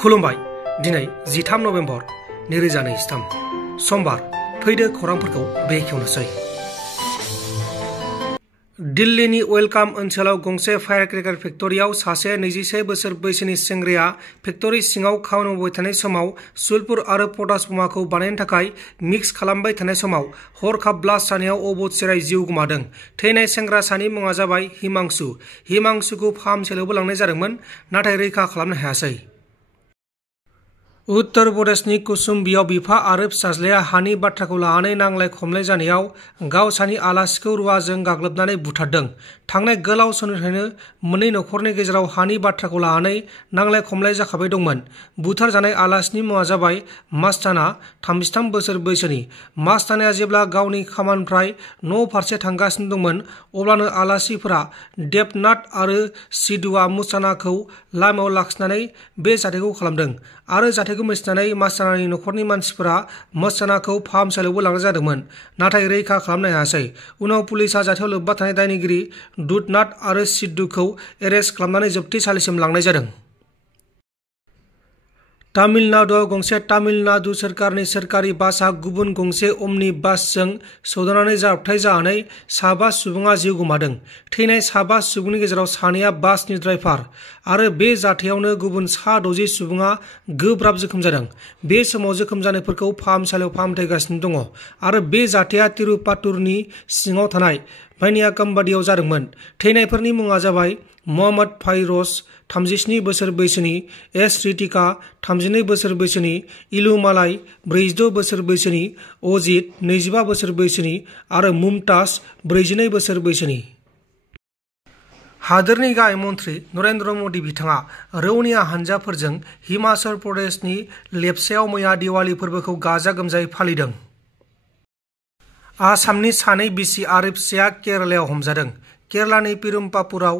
खुलुमबाय दिनै 13 नभेम्बर 2023 समबार फैदो खौरांफोरखौ बेखेवनोसै। दिल्लीनि वेलकाम ओनसोलाव गंसे फायार क्रेकार फेक्टरियाव सासे 21 बोसोर बैसोनि सेंग्राया फेक्टरि सिङाव खामानि मावबाय थानाय समाव सुलपुर आरो पटास बमाखौ बानायनो थाखाय मिक्स खालामबाय थानाय समाव हरखाब ब्लास्ट जानायाव अबथिरायै जिउ गोमादों। थैनाय सेंग्रासानि मुङा जाबाय हिमांशु। हिमांशुखौ फाहामसालियावबो लांनाय जादोंमोन, नाथाय रैखा खालामनो हायासै। उत्तर प्रदेशनि कुसुम्बीआव बिफा आरो फिसाज्लाया हानि बाथ्राखौ लानानै नांलाय खमलाय जानायाव गावसानि आलासिखौ रुवाजों गाग्लोबनानै बुथारदों। थांनाय गोलाव समनिफ्रायनो मोननै नखरनि गेजेराव हानि बाथ्राखौ लानानै नांलाय खमलाय जाखाबाय दंमोन। बुथारजानाय आलासिनि मुङा जाबाय मास्ताना, 33 बोसोर बैसोनि। मास्तानाया जेब्ला गावनि खामानिनिफ्राय न' फारसे थांगासिनो दंमोन, अब्लानो आलासिफोरा देबनाथ आरो सिधुआ मुसानाखौ लामायाव लाखिनानै बे जाथायखौ खालामदों आरो जाथायखौ मिथिनानै मास्तानानि नखरनि मानसिफोरा मास्तानाखौ फाहामसालियावबो लांनाय जादोंमोन, नाथाय रैखा खालामनो हायासै। उनाव पुलिसआ जाथायाव लोब्बा थानाय दायनिगिरि देबनाथ आरो सिधुखौ एरेस्ट खालामनानै जोबथेसालिसिम लांनाय जादों। तामिलनाडुआव गंसे तामिलनाडु सोरखारनि सोरखारि बासआ गुबुन गंसे अम्नि बासजों सौदावनानै जाब्रबथाय जानानै 5 सुबुङा जिउ गोमादों। थैनाय 5 सुबुंनि गेजेराव सानैया बासनि ड्राइभार आरो बे जाथायावनो गुबुन 60 सुबुङा गोब्राब जोखोम जादों। बे समाव जोखोम जानायफोरखौ फाहामसालियाव फाहामथाय होगासिनो दङ आरो बे जाथाया तिरुपातुरनि सिङाव थानाय भानियाकाम्बाडियाव जादोंमोन। थैनायफोरनि मुङा जाबाय मोहम्मद फाइरोज, 37 बोसोर बैसोनि, एस रितिका, 32 बोसोर बैसोनि, इलुमालाइ, 46 बोसोर बैसोनि, अजित, 25 बोसोर बैसोनि आरो मुमताज, 42 बोसोर बैसोनि। हादोरनि गाहाय मन्थ्रि नरेन्द्र मदि बिथाङा रौनिया हानजाफोरजों हिमाचल प्रदेशनि लेपचायाव मैया दिवाली फोरबोखौ गाजा गोमजायै फालिदों। आसामनि सानै बिसि आरो फिसाया केरालायाव हमजादों। केरालानि पेरुम्बावुराव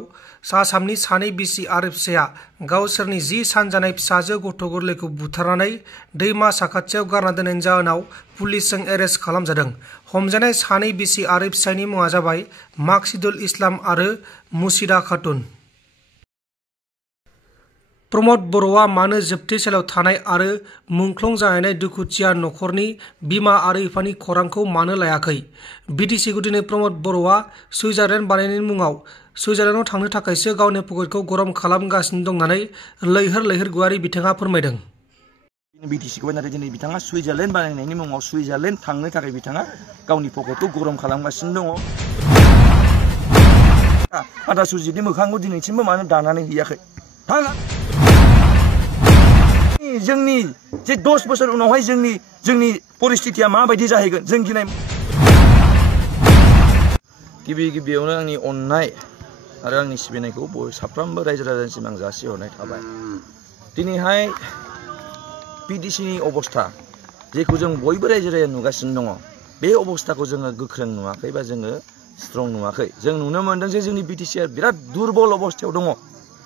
आसामनि सानै बिसि आरो फिसाया गावसोरनि 10 सान जानाय फिसाजो गथ' गोरलैखौ बुथारनानै दैमा साखाथियाव गारना दोननायनि जाहोनाव पुलिसजों एरेस्ट खालामजादों। हमजानाय सानै बिसि आरो फिसायनि मुङा जाबाय माकसिदुल इस्लाम आरो मुसिदा खातुन। प्रमद बर'आ मानो जोबथेसालियाव थानाय आरो मुंख्लं जानानै दुखुथिया नखरनि बिमा आरो बिफानि खौरांखौ मानो लायाखै? बिटिसिखौ दिनै प्रमद बर'आ सुइजारलेण्ड बानायनायनि मुङाव सुइजारलेण्डआव थांनो थाखायसो गावनि पकेटखौ गरम खालामगासिनो दं होननानै लैहोर लैहोर गुवारै बिथाङा फोरमायदों। बिटिसिखौ नाथाय दिनै बिथाङा सुइजारलेण्ड बानायनायनि मुङाव सुइजारलेण्ड थांनो थाखाय बिथाङा गावनि पकेटखौ गरम खालामगासिनो दङ। आदा सुजितनि मोखांखौ दिनैसिमबो मानो दानानै हैयाखै? जोंनि जे 10 बोसोर उनावहाय जोंनि परिस्थितिया माबायदि जाहैगोन जों गिनाय। गिबियावनो आंनि अननाय आरो आंनि सिबिनायखौ साफ्रोमबो रायजो राजानिसिम आं जासिहरनाय थाबाय। दिनैहाय बिटिसिनि अबस्था जेखौ जों बयबो रायजो राजा नुगासिनो दङ, बे अबस्थाखौ जोङो गोख्रों नुवाखै बा जोङो स्ट्रं नुवाखै। जों नुनो मोनदों जे जोंनि बिटिसिआ बिराद दुरबल अबस्थायाव दङ।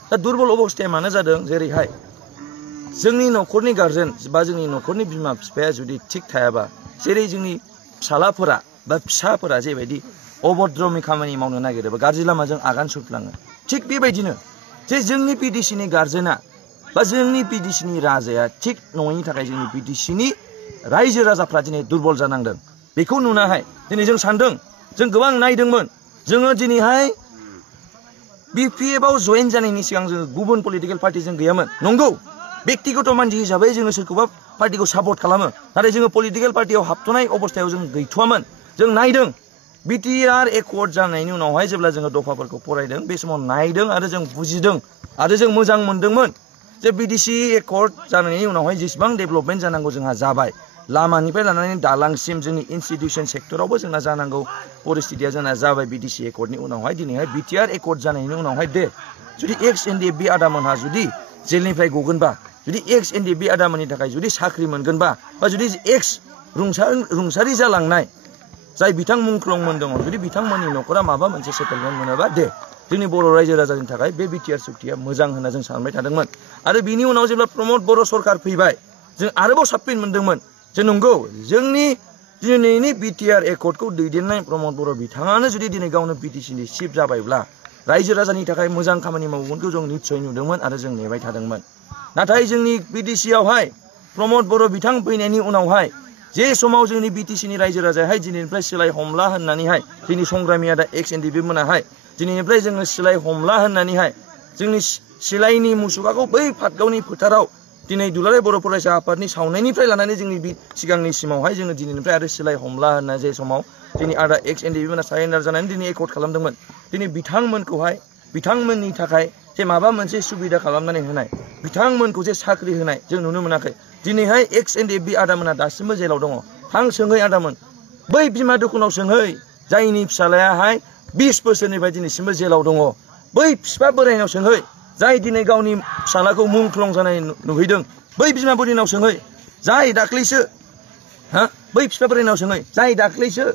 दा दुरबल अबस्थाया मानो जादों? जेरैहाय जोंनि नखरनि गार्जेन बा जोंनि नखरनि बिमा बिफाया जुदि थिग थायाबा, जेरै जोंनि फिसालाफोरा बा फिसाफोरा जेबायदि अभद्रमि खामानि मावनो नागिरो बा गाज्रि लामाजों आगान सुरफ्लाङो, थिग बेबायदिनो जे जोंनि बिटिसिनि गार्जेना बा जोंनि बिटिसिनि राजाया थिग नङैनि थाखाय जोंनि बिटिसिनि रायजो राजाफ्रा दिनै दुरबल जानांदों। बेखौ नुनाहाय दिनै जों सानदों, जों गोबां नायदोंमोन, जोङो दिनैहाय BPFआव जयेन जानायनि सिगां जोङो गुबुन पलिटिकेल पार्टिजों गैयामोन। नंगौ, बेक्तिगत मानसि हिसाबै जोङो सोरखौबा पार्टिखौ सापर्ट खालामो, नाथाय जोङो पलिटिकेल पार्टियाव हाबथ'नाय अबस्थायाव जों गैथ'वामोन। जों नायदों बिटिआर एकर्ड जानायनि उनावहाय जेब्ला जोङो दफाफोरखौ फरायदों, बे समाव नायदों आरो जों बुजिदों आरो जों मोजां मोनदोंमोन जे बिटिसि एकर्ड जानायनि उनावहाय जेसेबां डेभेलपमेन्ट जानांगौ जोंहा जाबाय। लामानिफ्राय लानानै दालांसिम जोंनि इनस्टिटिउसन सेक्टरावबो जोंना जानांगौ परिस्थितिया जोंना जाबाय बिटिसि एकर्डनि उनावहाय। दिनैहाय बिटिआर एकर्ड जानायनि उनावहाय जुदि एक्स एनडिएफबि आदामोनहा जुदि जेलनिफ्राय गगोनबा, जुदि एक्स एनडिएफबि आदामोननि थाखाय जुदि साख्रि मोनगोनबा, बा जुदि एक्स रुंसारि जालांनाय जाय बिथां मुंख्लंमोन दङ, जुदि बिथांमोननि न'खरा माबा मोनसे सेटेलमेन्ट मोनोबा जोंनि बर' रायजो राजानि थाखाय बे बिटिआर सुक्तिया मोजां होनना जों सानबाय थादोंमोन। आरो बिनि उनाव जेब्ला प्रमद बर' सरकार फैबाय, जों आरोबाव साबसिन मोनदोंमोन जे नंगौ जोंनि दिनैनि बिटिआर एकर्डखौ दैदेननाय प्रमद बर' बिथाङानो जुदि दिनै गावनो बिटिसिनि चिफ जाबायब्ला, रायजो राजानि थाखाय मोजां खामानि मावगोनखौ जों निस्सय नुदोंमोन आरो जों नेबाय थादोंमोन। नाथाय जोंनि बिटिसिआवहाय प्रमद बर' बिथां फैनायनि उनावहाय जे समाव जोंनि बिटिसिनि रायजो राजायाहाय दिनैनिफ्राय सोलाय हमला होननानैहाय जोंनि संग्रामि आदा एक्स एनडिपि मोनाहाय दिनैनिफ्राय जोङो सोलाय हमला होननानैहाय जोंनि सिलाइनि मुसुखाखौ बै पाटगावनि फोथाराव दिनै दुलाराय बर' फरायसा आफादनि सावनायनिफ्राय लानानै जोंनि सिगांनि सिमावहाय जोङो दिनैनिफ्राय आरो सोलाय हमला होनना जे समाव जोंनि आदा एक्स एनडिपि मोना सारेन्डार जानानै दिनै एकर्ड खालामदोंमोन। दिनै बिथांमोनखौहाय बिथांमोननि थाखाय जे माबा मोनसे सुबिदा खालामनानै होनाय बिथांमोनखौ जे साख्रि होनाय जों नुनो मोनाखै। दिनैहाय एक्स एनडिपि आदामोना दासिमबो जेलाव दङ। थां सोंहै आदामोन बै बिमा दुखुनाव सोंहै जायनि फिसालायाहाय 20 बोसोरनिफ्राय दिनैसिमबो जेलाव दङ। बै बिफा बोरायनाव सोंहै जाय दिनै गावनि फिसालाखौ मुंख्लं जानाय नुहैदों। बै बिमा बुरिनाव सोंहै जाय दाख्लैसो बै बिफा बोरायनाव सोंहै जाय दाख्लैसो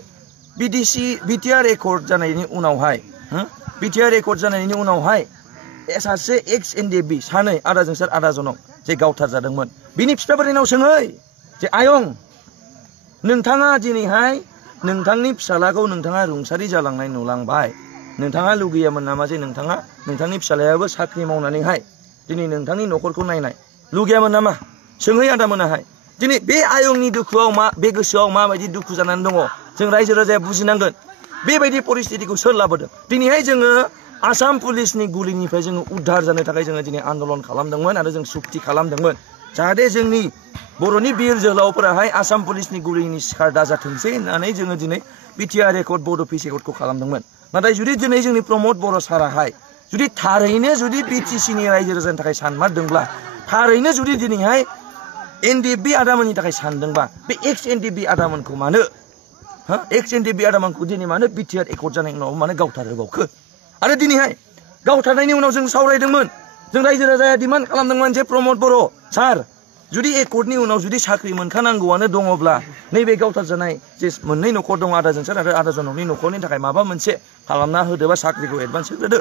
बिटिआर एकर्ड जानायनि उनावहाय सासे एक्स एनडिपि सानै आदा जोंसार आदा जनक जे गावथार जादोंमोन बिनि बिफा बोरायनाव सोंहै जे आयं नोंथाङा दिनैहाय नोंथांनि फिसालाखौ नोंथाङा रुंसारि जालांनाय नुलांबाय। नोंथाङा लुगैयामोन नामा जे नोंथांनि फिसालायाबो साख्रि मावनानैहाय दिनै नोंथांनि न'खरखौ नायनाय लुगैयामोन नामा? सोंहै आदामोनाहाय दिनै बे आयंनि दुखुआव बे गोसोआव माबायदि दुखु जानानै दङ जों रायजो राजाया बुजिनांगोन। बेबायदि परिस्थितिखौ सोर लाबोदों? दिनैहाय जोङो आसाम पुलिसनि गुलिनिफ्राय जोङो उद्धार जानो थाखाय जोङो दिनै आन्दलन खालामदोंमोन आरो जों सुक्ति खालामदोंमोन जाहाथे जोंनि बर'नि बिर जोहोलावफोराहाय आसाम पुलिसनि गुलिनि शिकार दाजाथोंसै होननानै जोङो दिनै बिटिआर एकर्ड बड' पिस एकर्डखौ खालामदोंमोन। नाथाय जुदि दिनै जोंनि प्रमद बर' साराहाय जुदि थारैनो जुदि बिटिसिनि रायजो राजानि थाखाय सानमारदोंब्ला थारैनो जुदि दिनैहाय एनडिपि आदामोननि थाखाय सानदोंबा बे एक्स एनडिपि आदामोनखौ मानो दिनै मानो बिटिआर एकर्ड जानायनि उनाव मानो गावथारहोबावखो? आरो दिनैहाय गावथारनायनि उनाव जों सावरायदोंमोन जों रायजो राजाया डिमान्ड खालामदोंमोन जे प्रमद बर' सार जुदि एकर्डनि उनाव जुदि साख्रि मोनखानांगौआनो दङब्ला नैबे गावथार जानाय जे मोननै न'खर दङ आदा जोंसार आरो आदा जनकनि न'खरनि थाखाय माबा मोनसे खालामना होदोबा साख्रिखौ एडभान्स होग्रोदो।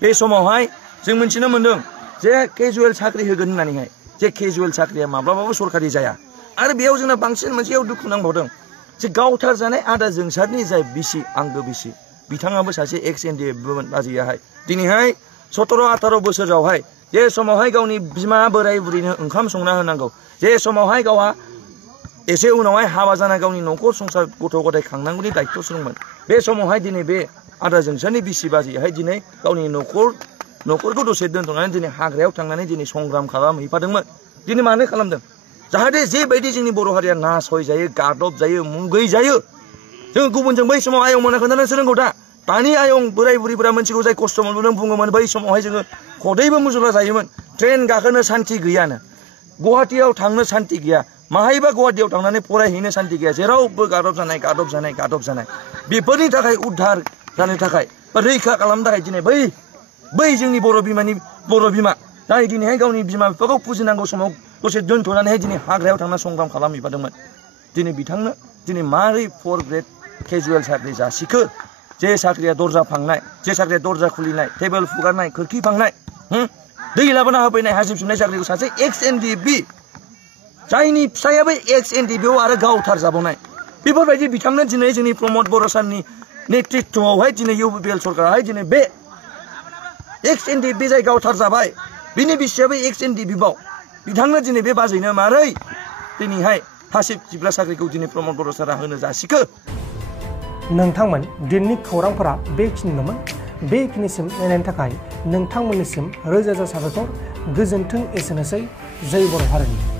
बे समावहाय जों मिथिनो मोन्दों जे केजुवेल साख्रि होगोन होननानैहाय जे केजुवेल साख्रिया माब्लाबाबो सरकारि जाया। आरो बेयाव जोंना बांसिन मोनसेयाव दुखु नांबावदों जे गावथार जानाय आदा जोंसारनि जाय बिसि आंगो बिसि बिथाङाबो सासे एक्स एनडिएफिमोन बाजैयाहाय दिनैहाय 17-18 बोसोरावहाय जे समावहाय गावनि बिमा बोराय बुरैनो ओंखाम संना होनांगौ जे समावहाय गावहा एसे उनावहाय हाबा जाना गावनि न'खर संसार गथ' गथाय खांनांगौनि दायित्व सुदोंमोन। बे समावहाय दिनै बे आदा जोंसारनि बिसि बाजैयाहाय दिनै गावनि न'खरखौ दसे दोनथ'नानै दिनै हाग्रायाव थांनानै दिनै संग्राम खालामहैफादोंमोन। दिनै मानो खालामदों? जाहाथे जेबायदि जोंनि बर' हारिया नासयजायो गादब जायो मुगै जायो जों गुबुनजों बै समाव आयं मोना खोन्थानो सोलोंगौ दानि आयं बोराय बुरैफोरा मोनसिखौ जाय खस्थ' मोनबोदों बुङोमोन बै समावहाय जोङो खदैबो मुजुला जायोमोन। ट्रेन गाखोनो सान्ति गैयानो गुवाहाटियाव थांनो सान्ति गैया माहायबा गुवाहाटियाव थांनानै फरायहैनो सान्ति गैया जेरावबो गादब जानाय बेफोरनि थाखाय उद्धार जानो थाखाय बा रैखा खालामनो थाखाय दिनै बै जोंनि बर' बिमा जाय दिनैहाय गावनि बिमा बिफाखौ फुजिनांगौ समाव दसे दोनथ'नानैहाय दिनै हाग्रायाव थांना संग्राम खालामहैफादोंमोन। दिनै बिथांनो दिनै मारै 4 ग्रेड केजुवेल साख्रि जासिखो जे साख्रिया दर्जा फांनाय जे साख्रिया दर्जा खुलिनाय टेबोल फुगारनाय खोरखि फांनाय दै लाबोना होफैनाय हासिब सिबनाय साख्रिखौ सासे एक्स एनडिएफि जायनि फिसायाबो एक्स एनडिएफिआव आरो गावथार जाबावनाय बेफोरबायदि बिथांनो दिनै जोंनि प्रमद बर' सारनि नेतृत्वआवहाय दिनै इउपिपिएल सरकाराहाय दिनै बे एक्स एनडिएफि जाय गावथार जाबाय बिनि बिसियाबो एक्स एनडिएफिआव बिथांनो दिनै बे बाजैनो मारै दिनैहाय हासिब सिबग्रा साख्रिखौ दिनै प्रमद बर' सारा होनो जासिखो। नोंथांमोन दिननि खौरांफोरा बेखिनिल'मोन। बेखिनिसिम नायनायनि थाखाय नोंथांमोननिसिम रोजा रोजा साबायखर। गोजोन्थों एसेनोसै जय बर' हारिनि।